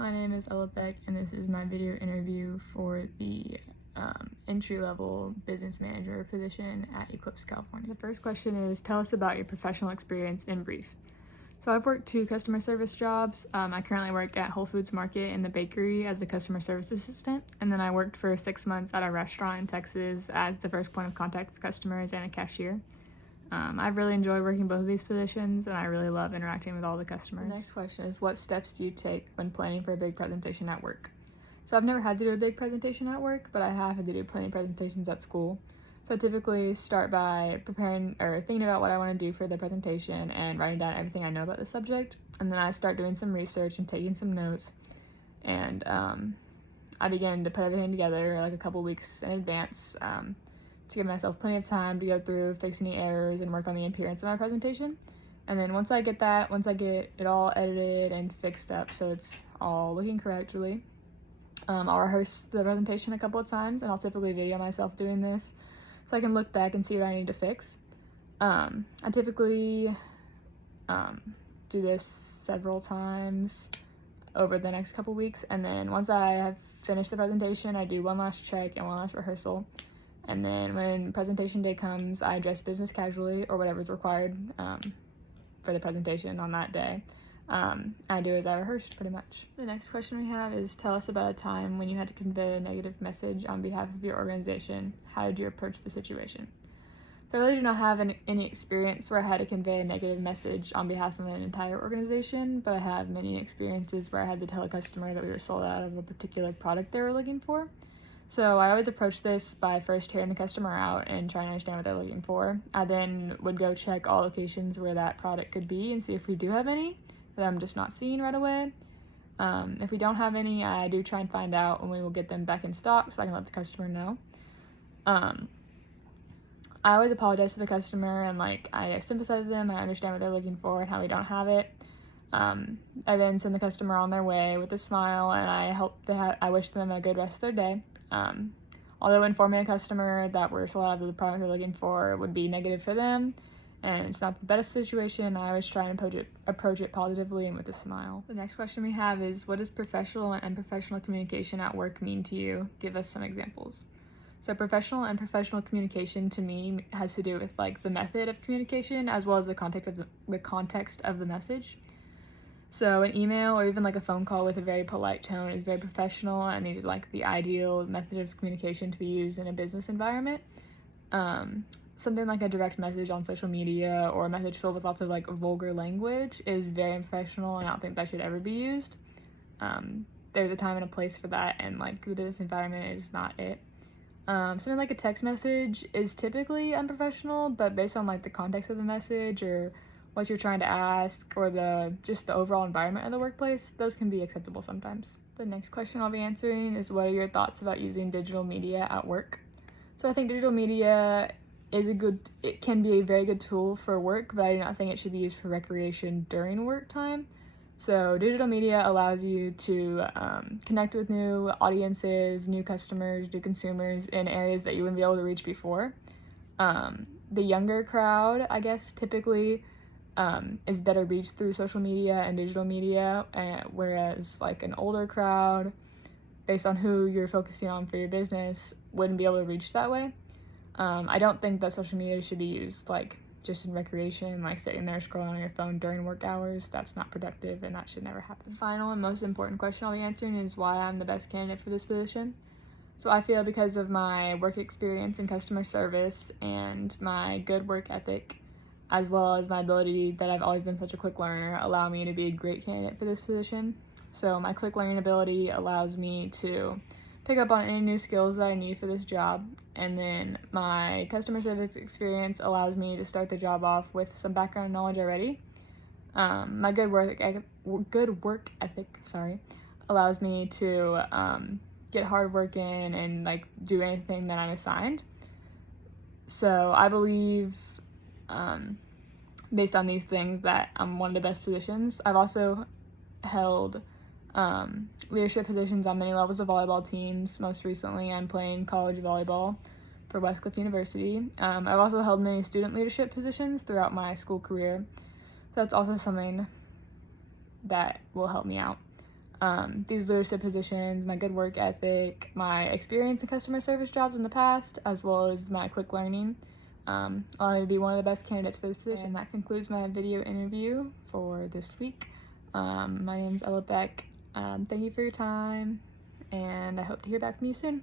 My name is Ella Beck, and this is my video interview for the entry-level business manager position at Eclipse, California. The first question is, tell us about your professional experience in brief. So I've worked 2 customer service jobs. I currently work at Whole Foods Market in the bakery as a customer service assistant, and then I worked for 6 months at a restaurant in Texas as the first point of contact for customers and a cashier. I've really enjoyed working both of these positions, and I really love interacting with all the customers. The next question is, what steps do you take when planning for a big presentation at work? So I've never had to do a big presentation at work, but I have had to do plenty of presentations at school. So I typically start by preparing or thinking about what I want to do for the presentation and writing down everything I know about the subject. And then I start doing some research and taking some notes. And I begin to put everything together like a couple weeks in advance to give myself plenty of time to go through, fix any errors, and work on the appearance of my presentation. And then once I get it all edited and fixed up so it's all looking correctly, I'll rehearse the presentation a couple of times, and I'll typically video myself doing this so I can look back and see what I need to fix. I typically do this several times over the next couple weeks, and then once I have finished the presentation, I do one last check and one last rehearsal. And then when presentation day comes, I dress business casually or whatever's required for the presentation on that day. I do as I rehearsed, pretty much. The next question we have is, tell us about a time when you had to convey a negative message on behalf of your organization. How did you approach the situation? So I really do not have any experience where I had to convey a negative message on behalf of an entire organization, but I have many experiences where I had to tell a customer that we were sold out of a particular product they were looking for. So I always approach this by first hearing the customer out and trying to understand what they're looking for. I then would go check all locations where that product could be and see if we do have any that I'm just not seeing right away. If we don't have any, I do try and find out when we will get them back in stock so I can let the customer know. I always apologize to the customer and I sympathize with them. I understand what they're looking for and how we don't have it. I then send the customer on their way with a smile, and I wish them a good rest of their day. Although informing a customer that we're sold out of the product they're looking for would be negative for them, and it's not the best situation, I always try and approach it positively and with a smile. The next question we have is, what does professional and unprofessional communication at work mean to you? Give us some examples. So professional and professional communication to me has to do with the method of communication as well as the context of the message. So an email or even a phone call with a very polite tone is very professional, and these are the ideal method of communication to be used in a business environment. Something like a direct message on social media or a message filled with lots of vulgar language is very unprofessional, and I don't think that should ever be used. There's a time and a place for that, and the business environment is not it. Something like a text message is typically unprofessional, but based on the context of the message or what you're trying to ask or just the overall environment of the workplace, those can be acceptable sometimes. The next question I'll be answering is, what are your thoughts about using digital media at work? So I think digital media it can be a very good tool for work, but I do not think it should be used for recreation during work time. So digital media allows you to connect with new audiences, new customers, new consumers in areas that you wouldn't be able to reach before. The younger crowd, I guess, typically is better reached through social media and digital media, whereas an older crowd, based on who you're focusing on for your business, wouldn't be able to reach that way. I don't think that social media should be used just in recreation, sitting there scrolling on your phone during work hours. That's not productive, and that should never happen. The final and most important question I'll be answering is why I'm the best candidate for this position. So I feel because of my work experience in customer service and my good work ethic, as well as my ability that I've always been such a quick learner, allow me to be a great candidate for this position. So my quick learning ability allows me to pick up on any new skills that I need for this job, and then my customer service experience allows me to start the job off with some background knowledge already. My good work ethic allows me to get hard work in and do anything that I'm assigned. So I believe based on these things that I'm one of the best positions. I've also held leadership positions on many levels of volleyball teams. Most recently, I'm playing college volleyball for Westcliff University. I've also held many student leadership positions throughout my school career. So that's also something that will help me out. these leadership positions, my good work ethic, my experience in customer service jobs in the past, as well as my quick learning. Allow me to be one of the best candidates for this position. And that concludes my video interview for this week. My name's Ella Beck. Thank you for your time, and I hope to hear back from you soon.